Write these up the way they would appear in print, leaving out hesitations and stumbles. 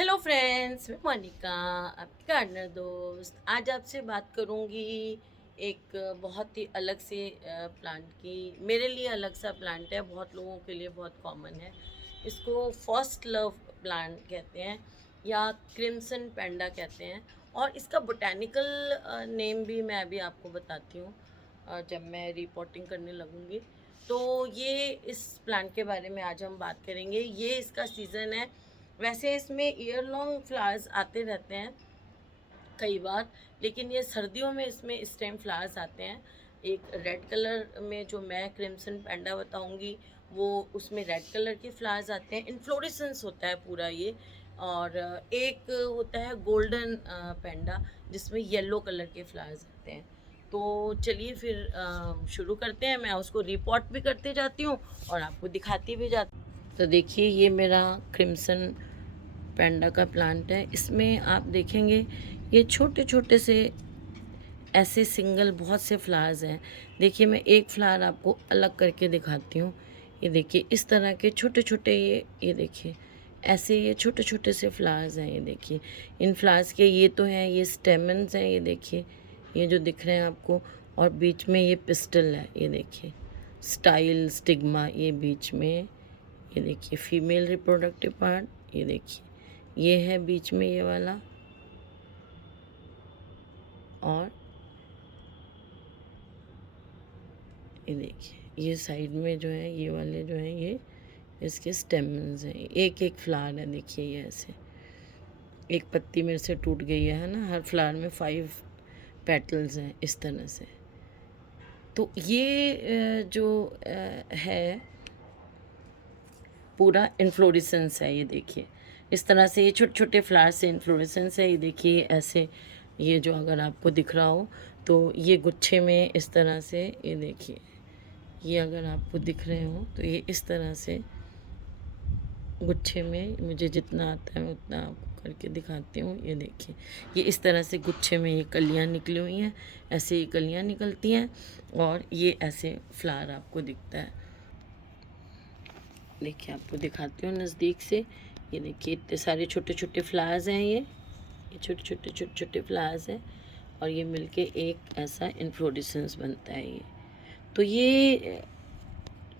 Hello friends, मैं मोनिका, आपकी gardener दोस्त। आज आपसे बात करूंगी एक बहुत ही अलग से प्लांट की। मेरे लिए अलग सा प्लांट है, बहुत लोगों के लिए बहुत कॉमन है। इसको फर्स्ट लव प्लांट कहते हैं या क्रिम्सन पेंडा कहते हैं। और इसका बोटेनिकल नेम भी मैं अभी आपको बताती हूँ जब मैं रिपोर्टिंग करने लगूंगी। तो ये इस प्लांट के बारे में आज हम बात करेंगे। ये इसका सीज़न है। वैसे इसमें ईयर लॉन्ग फ्लावर्स आते रहते हैं कई बार, लेकिन ये सर्दियों में इसमें इस टाइम फ्लावर्स आते हैं। एक रेड कलर में जो मैं क्रिम्सन पेंडा बताऊंगी, वो उसमें रेड कलर के फ्लावर्स आते हैं, इन्फ्लोरेसेंस होता है पूरा ये। और एक होता है गोल्डन पेंडा जिसमें येलो कलर के फ्लावर्स आते हैं। तो चलिए फिर शुरू करते हैं। मैं उसको रिपोर्ट भी करते जाती हूँ और आपको दिखाती भी जाती हूँ। तो देखिए, ये मेरा क्रिम्सन पेंडा का प्लांट है। इसमें आप देखेंगे ये छोटे छोटे से ऐसे सिंगल बहुत से फ्लावर्स हैं। देखिए, मैं एक फ्लावर आपको अलग करके दिखाती हूँ। ये देखिए, इस तरह के छोटे छोटे ये देखिए, ऐसे ये छोटे छोटे से फ्लावर्स हैं। ये देखिए, इन फ्लावर्स के ये तो हैं, ये स्टेमन्स हैं। ये देखिए, ये जो दिख रहे हैं आपको, और बीच में ये पिस्टल है। ये देखिए, स्टाइल स्टिग्मा ये बीच में। ये देखिए, फीमेल रिप्रोडक्टिव पार्ट। ये देखिए, ये है बीच में ये वाला, और ये देखिए, ये साइड में जो है, ये वाले जो हैं, ये इसके स्टेमन्स हैं। एक एक फ्लावर है, देखिए ये ऐसे। एक पत्ती मेरे से टूट गई है ना। हर फ्लावर में 5 पेटल्स हैं इस तरह से। तो ये जो है पूरा इन्फ्लोरेसेंस है। ये देखिए, इस तरह से ये छोटे छोटे फ्लावर से इन्फ्लोरेसेंस है। ये देखिए ऐसे, ये जो अगर आपको दिख रहा हो तो ये गुच्छे में इस तरह से, ये देखिए, ये अगर आपको दिख रहे हो तो ये इस तरह से गुच्छे में, मुझे जितना आता है मैं उतना आपको करके दिखाती हूँ। ये देखिए, ये इस तरह से गुच्छे में ये कलियाँ निकली हुई हैं। ऐसे ही कलियाँ निकलती हैं और ये ऐसे फ्लावर आपको दिखता है। देखिए, आपको दिखाती हूँ नज़दीक से। ये देखिए, इतने सारे छोटे छोटे फ्लावर्स हैं। ये छोटे छोटे छोटे छोटे फ्लावर्स हैं और ये मिलके एक ऐसा इन्फ्लोरेसेंस बनता है। ये तो ये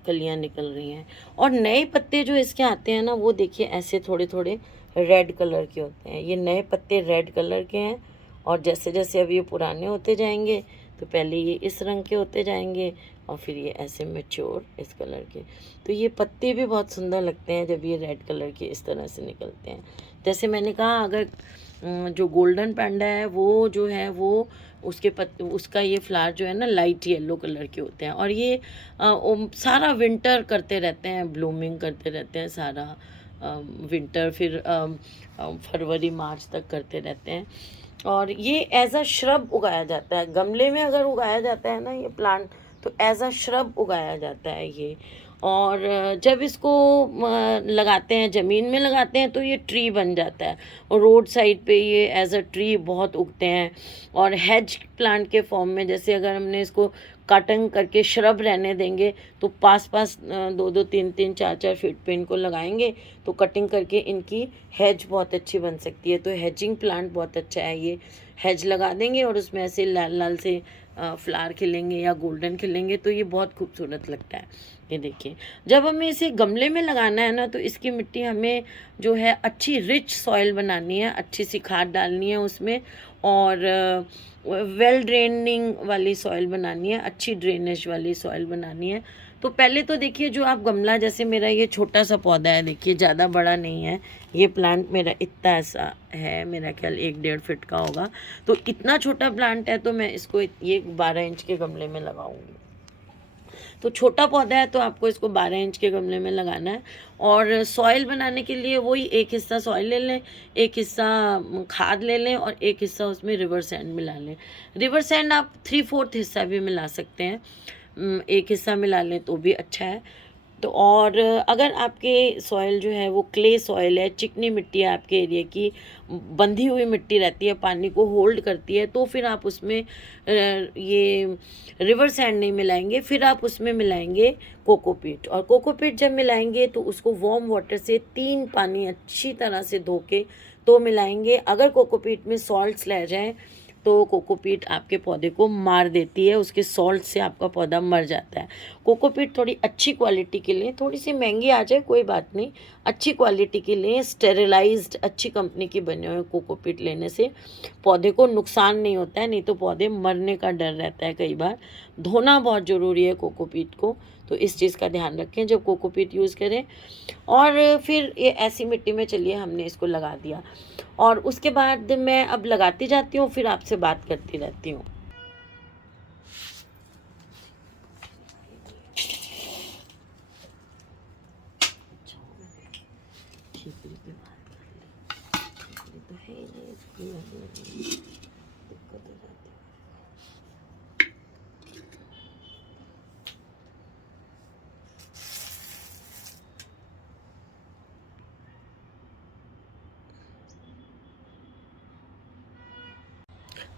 कलियां निकल रही हैं। और नए पत्ते जो इसके आते हैं ना, वो देखिए ऐसे थोड़े थोड़े रेड कलर के होते हैं। ये नए पत्ते रेड कलर के हैं, और जैसे जैसे अब ये पुराने होते जाएंगे तो पहले ये इस रंग के होते जाएंगे और फिर ये ऐसे मैच्योर इस कलर के। तो ये पत्ते भी बहुत सुंदर लगते हैं जब ये रेड कलर के इस तरह से निकलते हैं। जैसे मैंने कहा, अगर जो गोल्डन पैंडा है वो जो है वो उसका ये फ्लावर जो है ना, लाइट येलो कलर के होते हैं। और ये सारा विंटर करते रहते हैं, ब्लूमिंग करते रहते हैं सारा विंटर, फिर फरवरी मार्च तक करते रहते हैं। और ये एज अ श्रब उगाया जाता है। गमले में अगर उगाया जाता है ना ये प्लांट, तो एज अ श्रब उगाया जाता है ये। और जब इसको लगाते हैं, ज़मीन में लगाते हैं, तो ये ट्री बन जाता है। और रोड साइड पे ये एज अ ट्री बहुत उगते हैं। और हेज प्लांट के फॉर्म में, जैसे अगर हमने इसको कटिंग करके श्रब रहने देंगे तो पास पास 2-2 3-3 4-4 फीट पे इनको लगाएंगे तो कटिंग करके इनकी हेज बहुत अच्छी बन सकती है। तो हेजिंग प्लांट बहुत अच्छा है ये। हेज लगा देंगे और उसमें ऐसे लाल लाल से फ्लावर खिलेंगे या गोल्डन खिलेंगे, तो ये बहुत खूबसूरत लगता है। ये देखिए, जब हमें इसे गमले में लगाना है ना, तो इसकी मिट्टी हमें जो है अच्छी रिच सॉइल बनानी है, अच्छी सी खाद डालनी है उसमें, और वेल ड्रेनिंग वाली सॉइल बनानी है, अच्छी ड्रेनेज वाली सॉइल बनानी है। तो पहले तो देखिए, जो आप गमला, जैसे मेरा ये छोटा सा पौधा है, देखिए ज़्यादा बड़ा नहीं है ये प्लांट मेरा, इतना ऐसा है, मेरा ख्याल 1-1.5 फीट का होगा। तो इतना छोटा प्लांट है, तो मैं इसको ये 12 इंच के गमले में लगाऊंगी। तो छोटा पौधा है तो आपको इसको 12 इंच के गमले में लगाना है। और सॉइल बनाने के लिए वही, एक हिस्सा सॉइल ले लें, एक हिस्सा खाद ले लें, और एक हिस्सा उसमें रिवर सैंड मिला लें। रिवर सैंड आप 3/4 हिस्सा भी मिला सकते हैं। एक हिस्सा मिला लें तो भी अच्छा है। तो और अगर आपके सॉइल जो है वो क्ले सॉइल है, चिकनी मिट्टी है, आपके एरिया की बंधी हुई मिट्टी रहती है, पानी को होल्ड करती है, तो फिर आप उसमें ये रिवर सैंड नहीं मिलाएंगे, फिर आप उसमें मिलाएंगे कोकोपीट। और कोकोपीट जब मिलाएंगे तो उसको वार्म वाटर से 3 पानी अच्छी तरह से धो के तो मिलाएंगे। अगर कोकोपीट में सॉल्ट्स रह जाएँ तो कोकोपीट आपके पौधे को मार देती है, उसके सॉल्ट से आपका पौधा मर जाता है। कोकोपीट थोड़ी अच्छी क्वालिटी के लिए, थोड़ी सी महंगी आ जाए कोई बात नहीं, अच्छी क्वालिटी के लिए स्टेरिलाइज्ड अच्छी कंपनी की बने हुए कोकोपीट लेने से पौधे को नुकसान नहीं होता है, नहीं तो पौधे मरने का डर रहता है कई बार। धोना बहुत ज़रूरी है कोकोपीट को, तो इस चीज़ का ध्यान रखें जब कोकोपीट यूज़ करें। और फिर ये ऐसी मिट्टी में चलिए हमने इसको लगा दिया, और उसके बाद मैं अब लगाती जाती हूँ, फिर आपसे बात करती रहती हूँ। तो है ही नहीं, इसकी दिक्कत हो जाती है।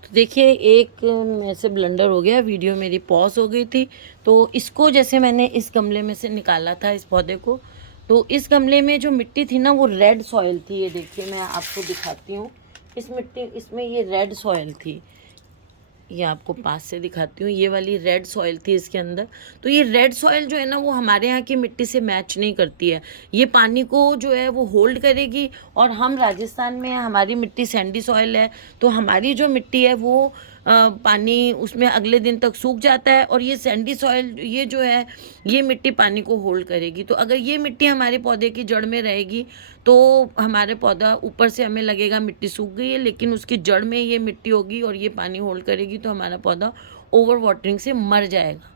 तो देखिए एक मेरे से ब्लंडर हो गया, वीडियो मेरी पॉज हो गई थी। तो इसको जैसे मैंने इस गमले में से निकाला था इस पौधे को, तो इस गमले में जो मिट्टी थी ना वो रेड सॉइल थी। ये देखिए मैं आपको दिखाती हूँ, इस मिट्टी इसमें ये रेड सॉइल थी, ये आपको पास से दिखाती हूँ, ये वाली रेड सॉइल थी इसके अंदर। तो ये रेड सॉइल जो है ना वो हमारे यहाँ की मिट्टी से मैच नहीं करती है, ये पानी को जो है वो होल्ड करेगी। और हम राजस्थान में हमारी मिट्टी सैंडी सॉइल है, तो हमारी जो मिट्टी है वो पानी उसमें अगले दिन तक सूख जाता है, और ये सैंडी सॉइल ये जो है ये मिट्टी पानी को होल्ड करेगी। तो अगर ये मिट्टी हमारे पौधे की जड़ में रहेगी तो हमारे पौधा ऊपर से हमें लगेगा मिट्टी सूख गई है, लेकिन उसकी जड़ में ये मिट्टी होगी और ये पानी होल्ड करेगी, तो हमारा पौधा ओवर वाटरिंग से मर जाएगा।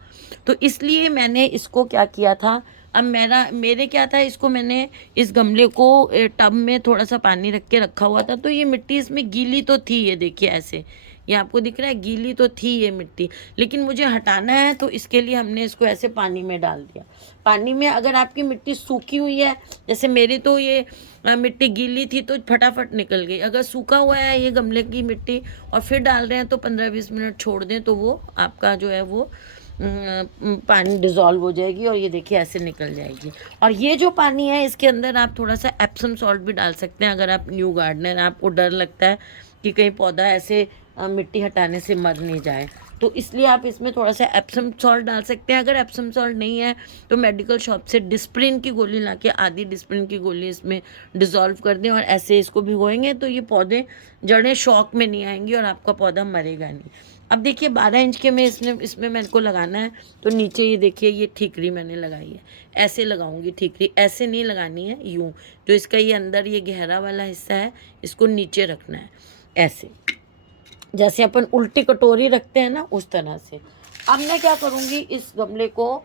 तो इसलिए मैंने इसको क्या किया था, अब मेरे क्या था, इसको मैंने इस गमले को टब में थोड़ा सा पानी रख के रखा हुआ था, तो ये मिट्टी इसमें गीली तो थी, ये देखिए ऐसे, ये आपको दिख रहा है गीली तो थी ये मिट्टी, लेकिन मुझे हटाना है तो इसके लिए हमने इसको ऐसे पानी में डाल दिया। पानी में अगर आपकी मिट्टी सूखी हुई है, जैसे मेरी तो ये मिट्टी गीली थी तो फटाफट निकल गई, अगर सूखा हुआ है ये गमले की मिट्टी और फिर डाल रहे हैं तो 15-20 मिनट छोड़ दें तो वो आपका जो है वो पानी डिज़ोल्व हो जाएगी, और ये देखिए ऐसे निकल जाएगी। और ये जो पानी है इसके अंदर आप थोड़ा सा एप्सम सॉल्ट भी डाल सकते हैं, अगर आप न्यू गार्डनर आपको डर लगता है कि कहीं पौधा ऐसे मिट्टी हटाने से मर नहीं जाए, तो इसलिए आप इसमें थोड़ा सा एप्सम सॉल्ट डाल सकते हैं। अगर एप्सम सॉल्ट नहीं है तो मेडिकल शॉप से डिस्प्रिन की गोली ला के, आधी डिस्प्रिन की गोली इसमें डिज़ोल्व कर दें और ऐसे इसको भिगोएंगे तो ये पौधे जड़ें शॉक में नहीं आएंगी और आपका पौधा मरेगा नहीं। अब देखिए 12 इंच के में इसमें मेरे को लगाना है, तो नीचे ये देखिए ये ठीकरी मैंने लगाई है, ऐसे लगाऊंगी ठीकरी, ऐसे नहीं लगानी है, यूँ जो इसका ये अंदर ये गहरा वाला हिस्सा है इसको नीचे रखना है, ऐसे जैसे अपन उल्टी कटोरी रखते हैं ना उस तरह से। अब मैं क्या करूँगी, इस गमले को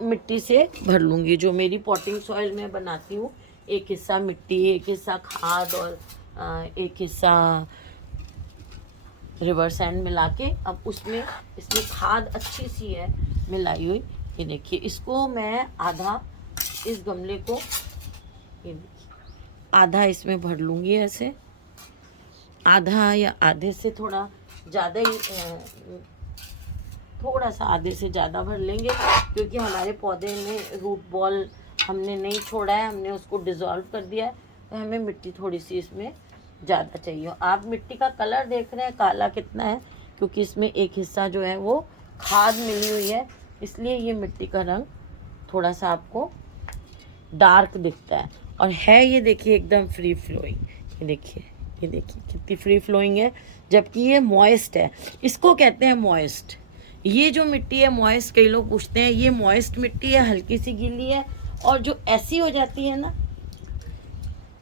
मिट्टी से भर लूँगी, जो मेरी पॉटिंग सॉइल में बनाती हूँ, एक हिस्सा मिट्टी, एक हिस्सा खाद और एक हिस्सा रिवर सैंड मिला के, अब इसमें खाद अच्छी सी है मिलाई हुई, ये देखिए इसको मैं आधा इस गमले को, ये देखिए आधा इसमें भर लूँगी ऐसे, आधा या आधे से थोड़ा ज़्यादा ही, थोड़ा सा आधे से ज़्यादा भर लेंगे, क्योंकि हमारे पौधे में रूट बॉल हमने नहीं छोड़ा है, हमने उसको डिज़ोल्व कर दिया है, तो हमें मिट्टी थोड़ी सी इसमें ज़्यादा चाहिए। आप मिट्टी का कलर देख रहे हैं काला कितना है, क्योंकि इसमें एक हिस्सा जो है वो खाद मिली हुई है, इसलिए ये मिट्टी का रंग थोड़ा सा आपको डार्क दिखता है। और है ये देखिए एकदम फ्री फ्लोइंग, ये देखिए कितनी फ्री फ्लोइंग है, जबकि ये मॉइस्ट है, इसको कहते हैं मॉइस्ट। ये जो मिट्टी है मॉइस्ट, कई लोग पूछते हैं ये मॉइस्ट मिट्टी है, हल्की सी गीली है, और जो ऐसी हो जाती है ना,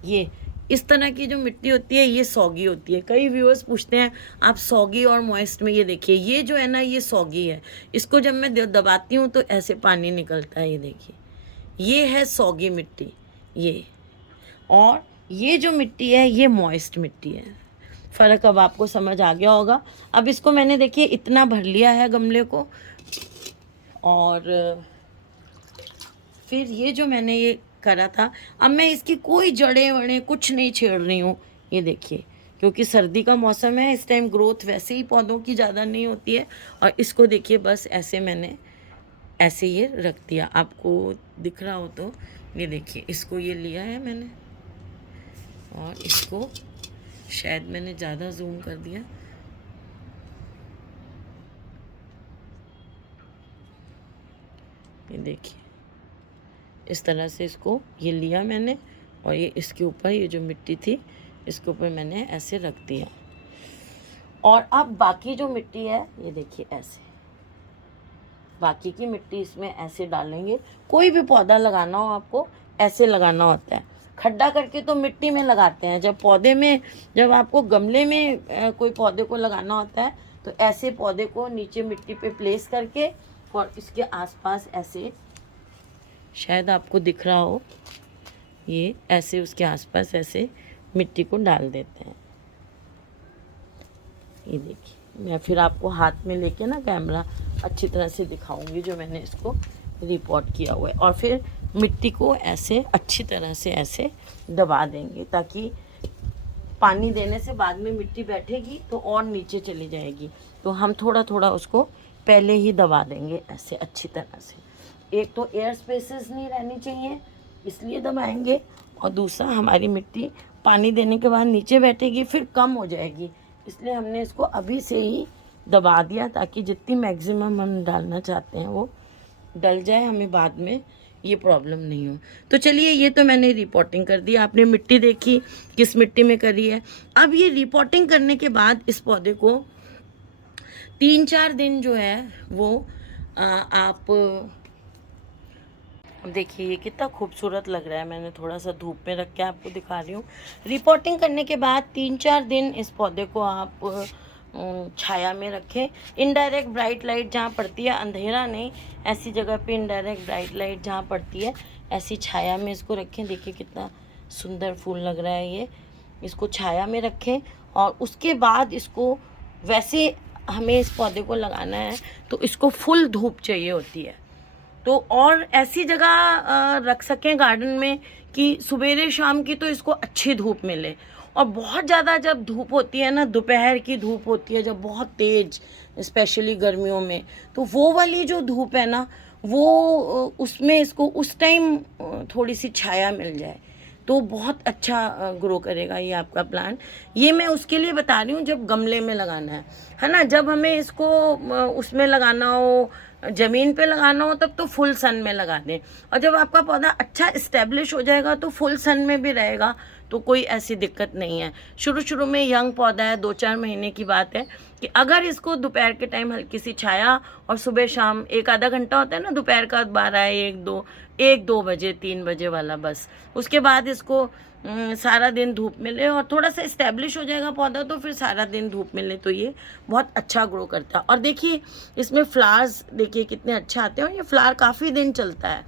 ये इस तरह की जो मिट्टी होती है ये सौगी होती है। कई व्यूअर्स पूछते हैं आप सौगी और मॉइस्ट में, ये देखिए ये जो है ना ये सौगी है, इसको जब मैं दबाती हूँ तो ऐसे पानी निकलता है, ये देखिए ये है सौगी मिट्टी ये, और ये जो मिट्टी है ये मॉइस्ट मिट्टी है। फ़र्क अब आपको समझ आ गया होगा। अब इसको मैंने देखिए इतना भर लिया है गमले को, और फिर ये जो मैंने ये करा था, अब मैं इसकी कोई जड़ें वड़ें कुछ नहीं छेड़ रही हूँ। ये देखिए, क्योंकि सर्दी का मौसम है, इस टाइम ग्रोथ वैसे ही पौधों की ज़्यादा नहीं होती है। और इसको देखिए, बस ऐसे मैंने ऐसे ये रख दिया, आपको दिख रहा हो तो ये देखिए, इसको ये लिया है मैंने और इसको शायद मैंने ज़्यादा जूम कर दिया। ये देखिए, इस तरह से इसको ये लिया मैंने और ये इसके ऊपर ये जो मिट्टी थी इसके ऊपर मैंने ऐसे रख दिया। और अब बाकी जो मिट्टी है ये देखिए, ऐसे बाकी की मिट्टी इसमें ऐसे डालेंगे। कोई भी पौधा लगाना हो आपको ऐसे लगाना होता है, खड्डा करके तो मिट्टी में लगाते हैं। जब पौधे में, जब आपको गमले में कोई पौधे को लगाना होता है तो ऐसे पौधे को नीचे मिट्टी पे प्लेस करके और इसके आसपास ऐसे, शायद आपको दिख रहा हो, ये ऐसे उसके आसपास ऐसे मिट्टी को डाल देते हैं। ये देखिए, मैं फिर आपको हाथ में लेके ना कैमरा अच्छी तरह से दिखाऊंगी जो मैंने इसको रिपोर्ट किया हुआ है। और फिर मिट्टी को ऐसे अच्छी तरह से ऐसे दबा देंगे, ताकि पानी देने से बाद में मिट्टी बैठेगी तो और नीचे चली जाएगी। तो हम थोड़ा थोड़ा उसको पहले ही दबा देंगे ऐसे अच्छी तरह से। एक तो एयर स्पेसेस नहीं रहनी चाहिए इसलिए दबाएंगे, और दूसरा हमारी मिट्टी पानी देने के बाद नीचे बैठेगी फिर कम हो जाएगी, इसलिए हमने इसको अभी से ही दबा दिया ताकि जितनी मैक्सिमम हम डालना चाहते हैं वो डल जाए, हमें बाद में ये प्रॉब्लम नहीं हो। तो चलिए, ये तो मैंने रिपोर्टिंग कर दी, आपने मिट्टी देखी किस मिट्टी में करी है। अब ये रिपोर्टिंग करने के बाद इस पौधे को 3-4 दिन जो है वो आप देखिए, ये कितना खूबसूरत लग रहा है। मैंने थोड़ा सा धूप में रख के आपको दिखा रही हूँ। रिपोर्टिंग करने के बाद 3-4 दिन इस पौधे को आप छाया में रखें। इनडायरेक्ट ब्राइट लाइट जहाँ पड़ती है, अंधेरा नहीं, ऐसी जगह पे इनडायरेक्ट ब्राइट लाइट जहाँ पड़ती है ऐसी छाया में इसको रखें। देखिए कितना सुंदर फूल लग रहा है ये। इसको छाया में रखें और उसके बाद इसको, वैसे हमें इस पौधे को लगाना है तो इसको फुल धूप चाहिए होती है, तो और ऐसी जगह रख सकें गार्डन में कि सवेरे शाम की तो इसको अच्छी धूप मिले। और बहुत ज़्यादा जब धूप होती है ना, दोपहर की धूप होती है जब बहुत तेज़, स्पेशली गर्मियों में, तो वो वाली जो धूप है ना, वो उसमें इसको उस टाइम थोड़ी सी छाया मिल जाए तो बहुत अच्छा ग्रो करेगा ये आपका प्लांट। ये मैं उसके लिए बता रही हूँ जब गमले में लगाना है ना। जब हमें इसको उसमें लगाना हो, ज़मीन पे लगाना हो, तब तो फुल सन में लगा दें। और जब आपका पौधा अच्छा इस्टेब्लिश हो जाएगा तो फुल सन में भी रहेगा, तो कोई ऐसी दिक्कत नहीं है। शुरू शुरू में यंग पौधा है, 2-4 महीने की बात है कि अगर इसको दोपहर के टाइम हल्की सी छाया और सुबह शाम 1-आधा घंटा होता है ना दोपहर का, 12, 1-2 बजे, 3 बजे वाला, बस उसके बाद इसको सारा दिन धूप मिले और थोड़ा सा इस्टेब्लिश हो जाएगा पौधा तो फिर सारा दिन धूप मिले तो ये बहुत अच्छा ग्रो करता है। और देखिए इसमें फ्लावर्स देखिए कितने अच्छे आते हैं और ये फ्लावर काफ़ी दिन चलता है,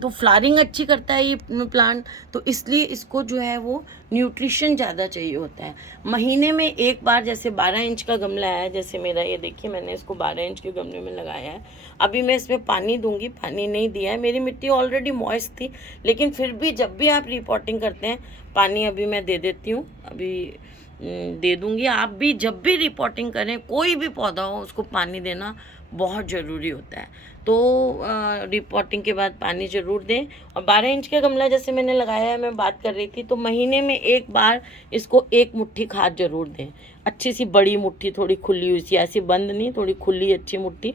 तो फ्लावरिंग अच्छी करता है ये प्लांट, तो इसलिए इसको जो है वो न्यूट्रिशन ज़्यादा चाहिए होता है। महीने में एक बार, जैसे 12 इंच का गमला है, जैसे मेरा ये देखिए मैंने इसको 12 इंच के गमले में लगाया है। अभी मैं इसमें पानी दूंगी, पानी नहीं दिया है, मेरी मिट्टी ऑलरेडी मॉइस्ट थी, लेकिन फिर भी जब भी आप रिपोर्टिंग करते हैं पानी अभी मैं दे देती हूँ, अभी दे दूँगी। आप भी जब भी रिपोर्टिंग करें, कोई भी पौधा हो उसको पानी देना बहुत ज़रूरी होता है। तो रिपोर्टिंग के बाद पानी ज़रूर दें। और 12 इंच का गमला जैसे मैंने लगाया है, मैं बात कर रही थी, तो महीने में एक बार इसको 1 मुट्ठी खाद ज़रूर दें, अच्छी सी बड़ी मुट्ठी, थोड़ी खुली हुई सी, ऐसी बंद नहीं, थोड़ी खुली अच्छी मुट्ठी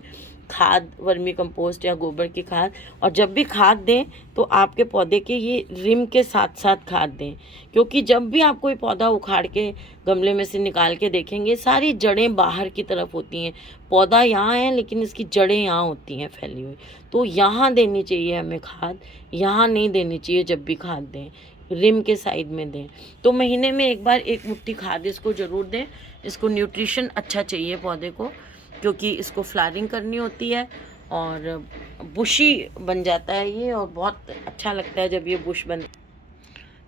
खाद, वर्मी कंपोस्ट या गोबर की खाद। और जब भी खाद दें तो आपके पौधे के ये रिम के साथ साथ खाद दें, क्योंकि जब भी आप कोई पौधा उखाड़ के गमले में से निकाल के देखेंगे सारी जड़ें बाहर की तरफ होती हैं। पौधा यहाँ है लेकिन इसकी जड़ें यहाँ होती हैं फैली हुई, तो यहाँ देनी चाहिए हमें खाद, यहाँ नहीं देनी चाहिए। जब भी खाद दें रिम के साइड में दें। तो महीने में एक बार 1 मुट्ठी खाद इसको ज़रूर दें। इसको न्यूट्रिशन अच्छा चाहिए पौधे को, क्योंकि इसको फ्लावरिंग करनी होती है और बुशी बन जाता है ये, और बहुत अच्छा लगता है जब ये बुश बन।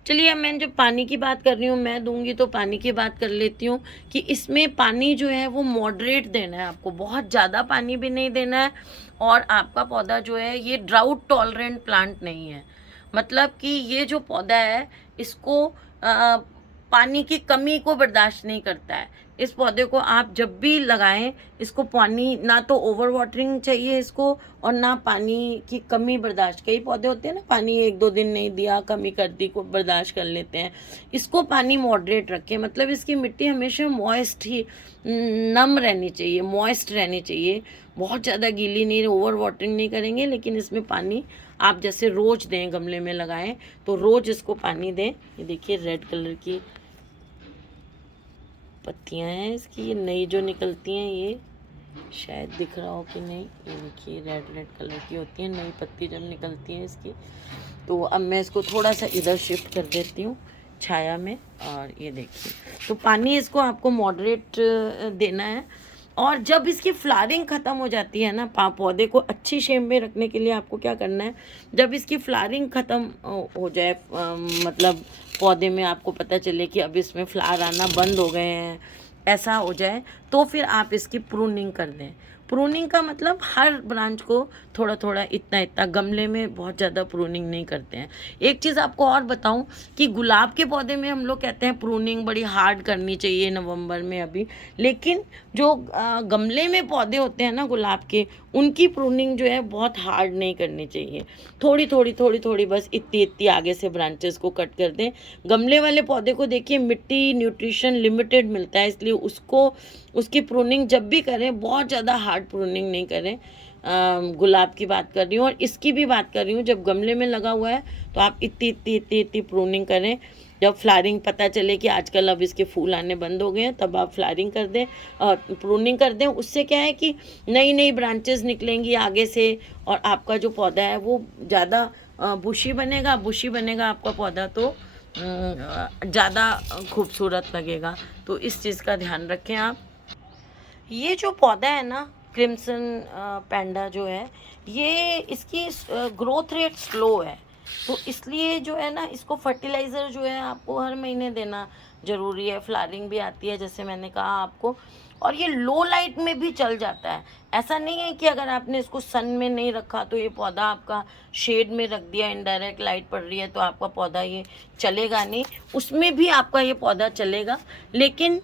चलिए अब मैं जब पानी की बात कर रही हूँ, मैं दूंगी तो पानी की बात कर लेती हूँ कि इसमें पानी जो है वो मॉडरेट देना है आपको, बहुत ज़्यादा पानी भी नहीं देना है। और आपका पौधा जो है ये ड्राउट टॉलरेंट प्लांट नहीं है, मतलब कि ये जो पौधा है इसको पानी की कमी को बर्दाश्त नहीं करता है। इस पौधे को आप जब भी लगाएं, इसको पानी ना तो ओवर वाटरिंग चाहिए इसको, और ना पानी की कमी बर्दाश्त। कई पौधे होते हैं ना, पानी 1-2 दिन नहीं दिया, कमी कर दी, को बर्दाश्त कर लेते हैं। इसको पानी मॉडरेट रखें, मतलब इसकी मिट्टी हमेशा मॉइस्ट ही, नम रहनी चाहिए, मॉइस्ट रहनी चाहिए, बहुत ज़्यादा गीली नहीं, ओवर वाटरिंग नहीं करेंगे। लेकिन इसमें पानी आप जैसे रोज दें, गमले में लगाएं तो रोज इसको पानी दें। ये देखिए रेड कलर की पत्तियां हैं इसकी, ये नई जो निकलती हैं, ये शायद दिख रहा हो कि नहीं, ये देखिए रेड रेड कलर की होती है नई पत्ती जब निकलती है इसकी। तो अब मैं इसको थोड़ा सा इधर शिफ्ट कर देती हूँ छाया में, और ये देखिए तो पानी इसको आपको मॉडरेट देना है। और जब इसकी फ्लावरिंग ख़त्म हो जाती है ना, पौधे को अच्छी शेप में रखने के लिए आपको क्या करना है, जब इसकी फ्लावरिंग ख़त्म हो जाए, मतलब पौधे में आपको पता चले कि अब इसमें फ्लावर आना बंद हो गए हैं, ऐसा हो जाए, तो फिर आप इसकी प्रूनिंग कर दें। प्रूनिंग का मतलब हर ब्रांच को थोड़ा थोड़ा, इतना इतना, गमले में बहुत ज़्यादा प्रूनिंग नहीं करते हैं। एक चीज़ आपको और बताऊं कि गुलाब के पौधे में हम लोग कहते हैं प्रूनिंग बड़ी हार्ड करनी चाहिए नवंबर में अभी, लेकिन जो गमले में पौधे होते हैं ना गुलाब के, उनकी प्रूनिंग जो है बहुत हार्ड नहीं करनी चाहिए। थोड़ी थोड़ी थोड़ी थोड़ी, बस इतनी इतनी आगे से ब्रांचेस को कट कर दें। गमले वाले पौधे को देखिए मिट्टी न्यूट्रिशन लिमिटेड मिलता है, इसलिए उसको, उसकी प्रूनिंग जब भी करें बहुत ज़्यादा हार्ड प्रूनिंग नहीं करें। गुलाब की बात कर रही हूँ और इसकी भी बात कर रही हूँ, जब गमले में लगा हुआ है तो आप इतनी इतनी इतनी इतनी प्रूनिंग करें। जब फ्लावरिंग पता चले कि आजकल अब इसके फूल आने बंद हो गए हैं, तब आप फ्लावरिंग कर दें, प्रूनिंग कर दें। उससे क्या है कि नई नई ब्रांचेस निकलेंगी आगे से, और आपका जो पौधा है वो ज़्यादा बुशी बनेगा। बुशी बनेगा आपका पौधा तो ज़्यादा खूबसूरत लगेगा। तो इस चीज़ का ध्यान रखें आप। ये जो पौधा है ना, क्रिम्सन पैंडा जो है, ये इसकी ग्रोथ रेट स्लो है, तो इसलिए जो है ना, इसको फर्टिलाइज़र जो है आपको हर महीने देना ज़रूरी है। फ्लावरिंग भी आती है जैसे मैंने कहा आपको, और ये लो लाइट में भी चल जाता है। ऐसा नहीं है कि अगर आपने इसको सन में नहीं रखा तो ये पौधा आपका शेड में रख दिया, इनडायरेक्ट लाइट पड़ रही है तो आपका पौधा ये चलेगा नहीं, उसमें भी आपका ये पौधा चलेगा। लेकिन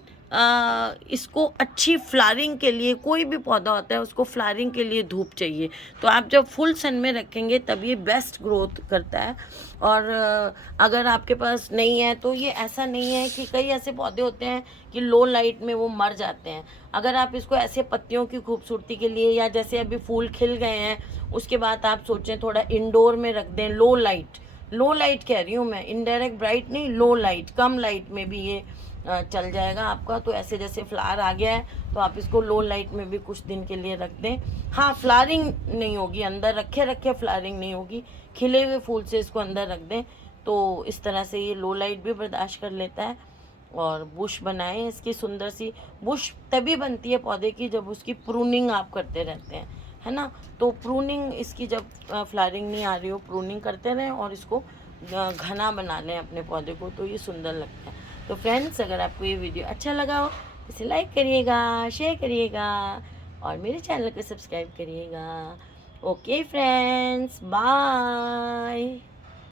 इसको अच्छी फ्लावरिंग के लिए, कोई भी पौधा होता है उसको फ्लावरिंग के लिए धूप चाहिए, तो आप जब फुल सन में रखेंगे तब ये बेस्ट ग्रोथ करता है। और अगर आपके पास नहीं है तो ये ऐसा नहीं है कि कई ऐसे पौधे होते हैं कि लो लाइट में वो मर जाते हैं। अगर आप इसको ऐसे पत्तियों की खूबसूरती के लिए, या जैसे अभी फूल खिल गए हैं उसके बाद आप सोचें थोड़ा इंडोर में रख दें, लो लाइट कह रही हूँ मैं, इनडायरेक्ट ब्राइट नहीं, लो लाइट, कम लाइट में भी ये चल जाएगा आपका। तो ऐसे जैसे फ्लावर आ गया है तो आप इसको लो लाइट में भी कुछ दिन के लिए रख दें। हाँ, फ्लावरिंग नहीं होगी, अंदर रखे फ्लावरिंग नहीं होगी, खिले हुए फूल से इसको अंदर रख दें, तो इस तरह से ये लो लाइट भी बर्दाश्त कर लेता है। और बुश बनाएं, इसकी सुंदर सी बुश तभी बनती है पौधे की जब उसकी प्रूनिंग आप करते रहते हैं, है ना। तो प्रूनिंग इसकी, जब फ्लावरिंग नहीं आ रही हो, प्रूनिंग करते रहें और इसको घना बना लें अपने पौधे को, तो ये सुंदर लगता है। तो फ्रेंड्स, अगर आपको ये वीडियो अच्छा लगा हो इसे लाइक करिएगा, शेयर करिएगा और मेरे चैनल को सब्सक्राइब करिएगा। Okay friends, bye.